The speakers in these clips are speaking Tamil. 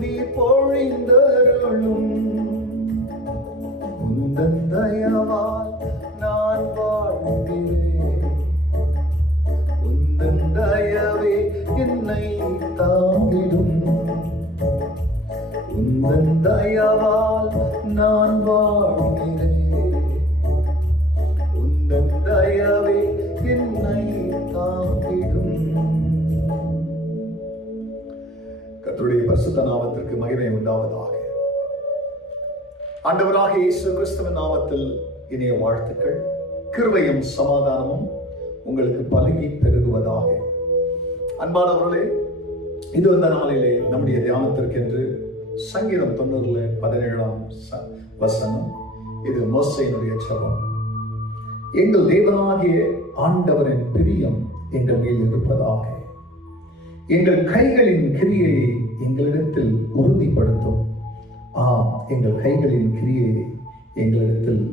நீ பொழிந்தருளும். உந்தன் தயவால் நான் வாழ்கிறேன். உந்தன் தயவே என்னை தாங்கிடும். உந்தன் தயவால் நான் வாழ்கிறேன். உந்தன் தயவே என்னை தாங்கிடும். கர்த்தருடைய பரிசுத்த நாமத்திற்கு மகிமை உண்டாவதாக. ஆண்டவராக இயேசு கிறிஸ்துவின் நாமத்தில் இனிய வாழ்த்துக்கள். கிருபையும் சமாதானமும் உங்களுக்கு பலகி பெருகுவதாக. அன்பானவர்களே, இது வந்த நாளிலே நம்முடைய தியானத்திற்கென்று சங்கீதம் 90:17 வசனம். இது மோசேயினுடைய ஜெபம். எங்கள் தேவனாகிய ஆண்டவரின் பிரியம் எங்கள் மேல் இருப்பதாக. எங்கள் கைகளின் கிரியையை எங்களிடத்தில் உறுதிப்படுத்தும். எங்கள் கைகளின் கிரியையை எங்களிடத்தில்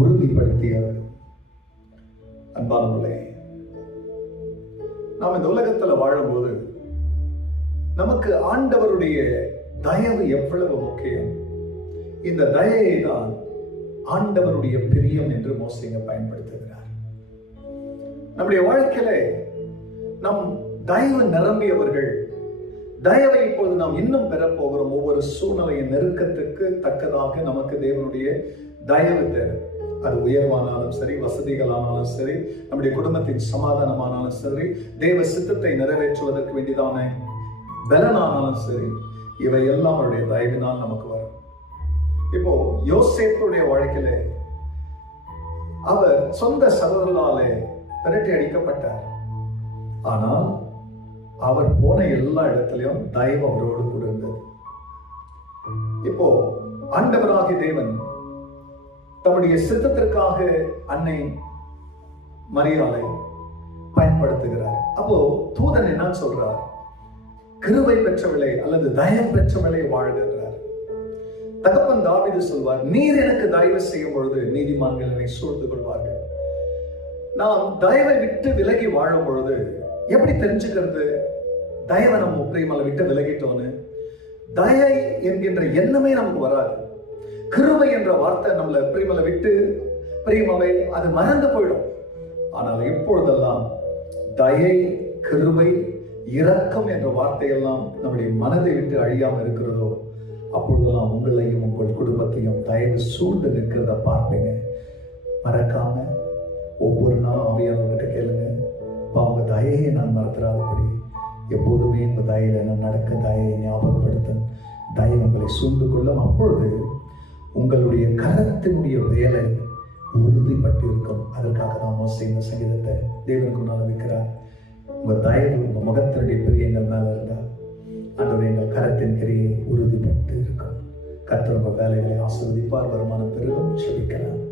உறுதிப்படுத்தியது. அன்பானவர்களே, நாம் இந்த உலகத்தில் வாழும்போது நமக்கு ஆண்டவருடைய தயவு எவ்வளவு முக்கியம். இந்த தயையை தான் ஆண்டவருடைய பிரியம் என்று மோசேங்க பயன்படுத்துகிறார். நம்முடைய வாழ்க்கையில நம் தயவு நிரம்பியவர்கள். தயவை இப்போது நாம் இன்னும் பெறப்போகிறோம். ஒவ்வொரு சூழ்நிலையின் நெருக்கத்துக்கு தக்கதாக நமக்கு தேவனுடைய தயவு தேவை. அது உயர்வானாலும் சரி, வசதிகளானாலும் சரி, நம்முடைய குடும்பத்தின் சமாதானமானாலும் சரி, தேவ சித்தத்தை நிறைவேற்றுவதற்கு வேண்டியதான பலனானாலும் சரி, இவை எல்லாம் அவருடைய தயவினால் நமக்கு வரும். இப்போ யோசேப்புடைய வாழ்க்கையில அவர் சொந்த சகோதரர்களாலே விரட்டி அடிக்கப்பட்டார். ஆனால் அவர் போன எல்லா இடத்திலையும் தயவு அவரோடு கூட இருந்தது. இப்போ ஆண்டவராகிய தேவன் தம்முடைய சித்தத்திற்காக அன்னை மரியாளை பயன்படுத்துகிறார். அப்போ தூதன் என்ன சொல்றார்? கிருபை பெற்றவளை அல்லது தயம் பெற்றவளை வாழ்கிறார். தகப்பன் தாவீது சொல்வார், நீர் எனக்கு தயவு செய்யும் பொழுது நீதிமான்கள் என்னை சூழ்ந்து கொள்வார்கள். நாம் தயவை விட்டு விலகி வாழும் பொழுது எப்படி தெரிஞ்சுக்கிறது தயவை நம்ம பிரியமலை விட்டு விலகிட்டோன்னு? தயை என்கின்ற எண்ணமே நமக்கு வராது. கிருபை என்ற வார்த்தை நம்மளை பிரியமலை விட்டு பிரியமலை அது மறந்து போயிடும். ஆனால் இப்பொழுதெல்லாம் தயை, கிருபை, இரக்கம் என்ற வார்த்தையெல்லாம் நம்முடைய மனதை விட்டு அழியாமல் இருக்கிறதோ அப்பொழுதெல்லாம் உங்களையும் உங்கள் குடும்பத்தையும் தயவு சூழ்ந்து நிற்கிறத பார்ப்பீங்க. மறக்காம ஒவ்வொரு நாளும் ஆவியானவர்கிட்ட கேளுங்க, அவங்க தயையை நான் மறந்துடாதபடி எப்போதுமே இந்த தயையில நான் நடக்க தயையை ஞாபகப்படுத்தும். தயை உங்களை சூழ்ந்து கொள்ளும். அப்பொழுது உங்களுடைய கரத்தினுடைய வேலை உறுதிப்பட்டு இருக்கும். அதற்காக தான் மோசே இந்த சங்கீதத்தை தேவனுக்கு முன்னால் வைக்கிறார். உங்க தயவு உங்க முகத்தினுடைய பிரியங்கள் மேல இருந்தா ஆண்டவரே எங்கள் கரத்தின் கிரியை உறுதிப்பட்டு இருக்கும். கர்த்தர் உங்க வேலைகளை ஆசீர்வதிப்பார். வருமானம் பெருகும். செபிக்கலாம்.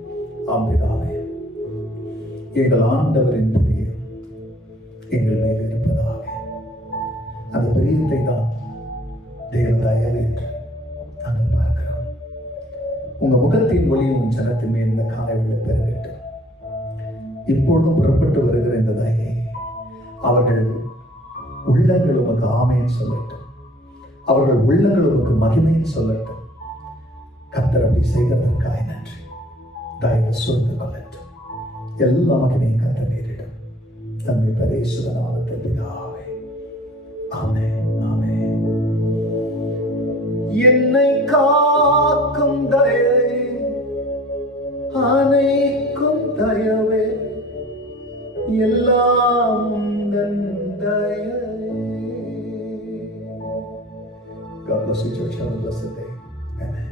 ஆம்பிதாவே, எங்கள் ஆண்டவரின் பிரியம் எங்கள் மேல் இருப்பதாக. அந்த பிரியத்தை தான் தேவ தயவு என்று நாங்கள் பார்க்கிறோம். உங்க முகத்தின் ஒளியும் ஜனத்தின் மேல் இந்த காலைகளை பெருகட்டும். இப்பொழுதும் புறப்பட்டு வருகிற இந்த தயை அவர்கள் உள்ளங்கள் உமக்கு ஆமைன்னு சொல்லட்டும். அவர்கள் உள்ளங்கள் உமக்கு மகிமைன்னு சொல்லட்டும். கர்த்தர் அப்படி செய்ததற்காக நன்றி. தயவு சூழ்ந்து கொள்ளட்டும். எல்லா மகிமையும் கர்த்தர் நேரிடும். தம்மை பரிசுத்த நாமத்தில் பிதாவே, ஆமென், ஆமென். என்னை காக்கும் தயை, அனைக்கும் தயவே, எல்லாம் உந்தன் தயை. God bless you, church. Have a blessed day. Amen.